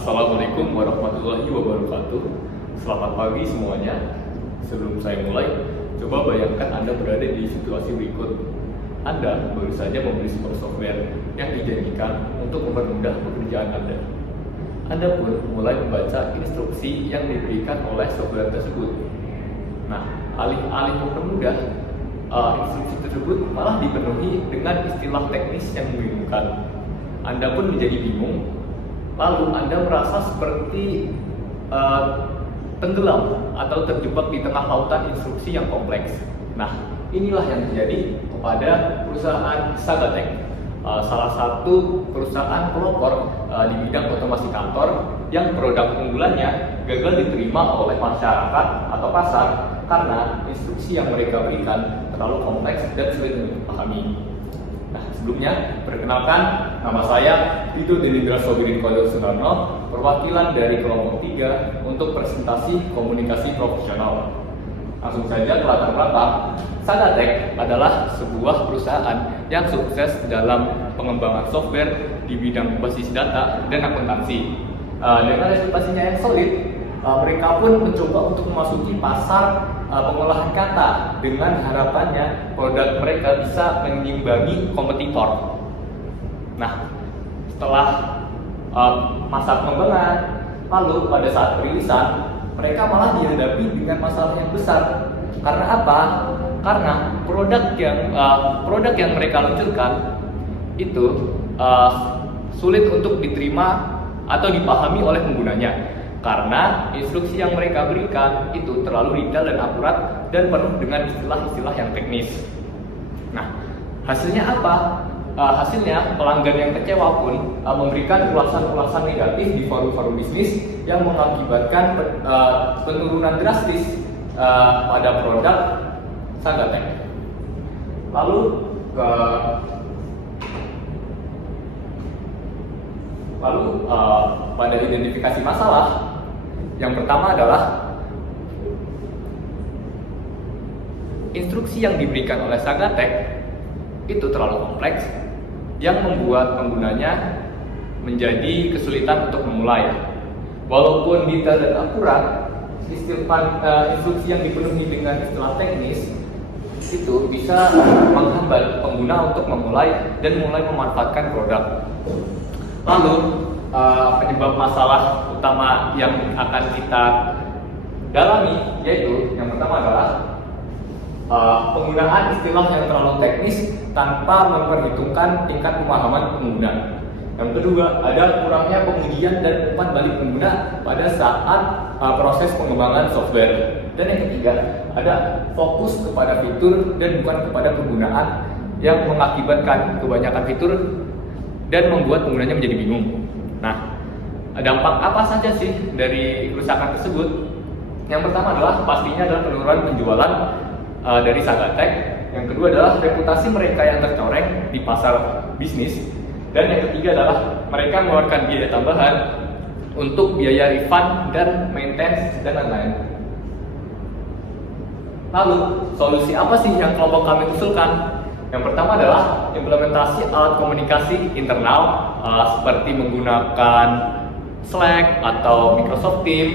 Assalamualaikum warahmatullahi wabarakatuh. Selamat pagi semuanya. Sebelum saya mulai, coba bayangkan Anda berada di situasi berikut. Anda baru saja membeli sebuah software yang dijanjikan untuk mempermudah pekerjaan Anda. Anda pun mulai membaca instruksi yang diberikan oleh software tersebut. Nah, alih-alih mempermudah, instruksi tersebut malah dipenuhi dengan istilah teknis yang membingungkan. Anda pun menjadi bingung. Lalu Anda merasa seperti tenggelam atau terjebak di tengah lautan instruksi yang kompleks. Nah, inilah yang terjadi kepada perusahaan Sagatech, salah satu perusahaan pelopor di bidang otomasi kantor yang produk unggulannya gagal diterima oleh masyarakat atau pasar karena instruksi yang mereka berikan terlalu kompleks dan sulit untuk dipahami. Nah, sebelumnya, perkenalkan, nama saya Tito Denindra Sobirin Kodok Sunarno, perwakilan dari kelompok 3 untuk presentasi komunikasi profesional. Langsung saja ke latar belakang. Sagatech adalah sebuah perusahaan yang sukses dalam pengembangan software di bidang basis data dan akuntansi. Dengan reputasinya yang solid, mereka pun mencoba untuk memasuki pasar pengolahan kata dengan harapannya produk mereka bisa menyimbangi kompetitor. Nah, setelah masa pengembangan, lalu pada saat perilisan, mereka malah dihadapi dengan masalah yang besar. Karena apa? Karena produk yang mereka luncurkan itu sulit untuk diterima atau dipahami oleh penggunanya. Karena instruksi yang mereka berikan itu terlalu detail dan akurat dan penuh dengan istilah-istilah yang teknis. Nah, hasilnya apa? Hasilnya pelanggan yang kecewa pun memberikan ulasan-ulasan negatif di forum-forum bisnis yang mengakibatkan penurunan drastis pada produk Sagatech. Lalu pada identifikasi masalah, yang pertama adalah instruksi yang diberikan oleh Sagatech itu terlalu kompleks yang membuat penggunanya menjadi kesulitan untuk memulai. Walaupun detail dan akurat, instruksi yang dipenuhi dengan istilah teknis itu bisa menghambat pengguna untuk memulai dan mulai memanfaatkan produk. Lalu penyebab masalah utama yang akan kita dalami yaitu yang pertama adalah penggunaan istilah yang terlalu teknis tanpa memperhitungkan tingkat pemahaman pengguna. Yang kedua, ada kurangnya pengujian dan umpan balik pengguna pada saat proses pengembangan software. Dan yang ketiga, ada fokus kepada fitur dan bukan kepada penggunaan yang mengakibatkan kebanyakan fitur dan membuat penggunanya menjadi bingung. Nah, dampak apa saja sih dari kerusakan tersebut? Yang pertama adalah pastinya adalah penurunan penjualan dari Sagatech. Yang kedua adalah reputasi mereka yang tercoreng di pasar bisnis. Dan yang ketiga adalah mereka mengeluarkan biaya tambahan untuk biaya refund dan maintenance dan lain-lain. Lalu, solusi apa sih yang kelompok kami usulkan? Yang pertama adalah implementasi alat komunikasi internal seperti menggunakan Slack atau Microsoft Teams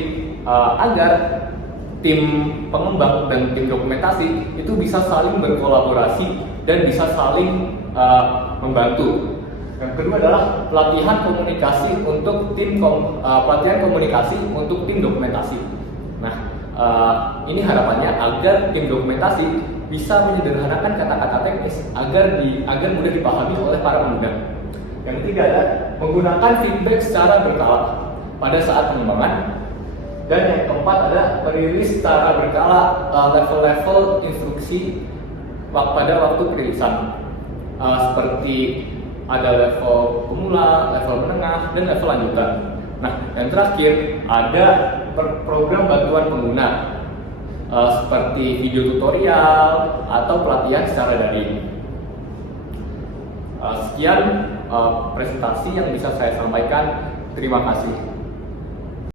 agar tim pengembang dan tim dokumentasi itu bisa saling berkolaborasi dan bisa saling membantu. Yang kedua adalah pelatihan komunikasi untuk pelatihan komunikasi untuk tim dokumentasi. Nah, ini harapannya agar tim dokumentasi bisa menyederhanakan kata-kata teknis agar mudah dipahami oleh para pengguna. Yang ketiga adalah menggunakan feedback secara berkala pada saat pengembangan. Dan yang keempat adalah merilis secara berkala level-level instruksi pada waktu perilisan. Seperti ada level pemula, level menengah, dan level lanjutan. Nah, yang terakhir ada program bantuan pengguna seperti video tutorial atau pelatihan secara daring. Sekian presentasi yang bisa saya sampaikan. Terima kasih.